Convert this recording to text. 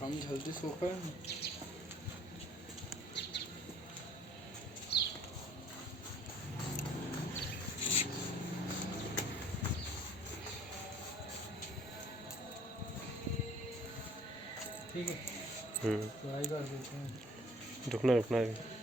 कम जल्दी सूखा है। ठीक है, ट्राई कर देते हैं। रुकना रुकना है।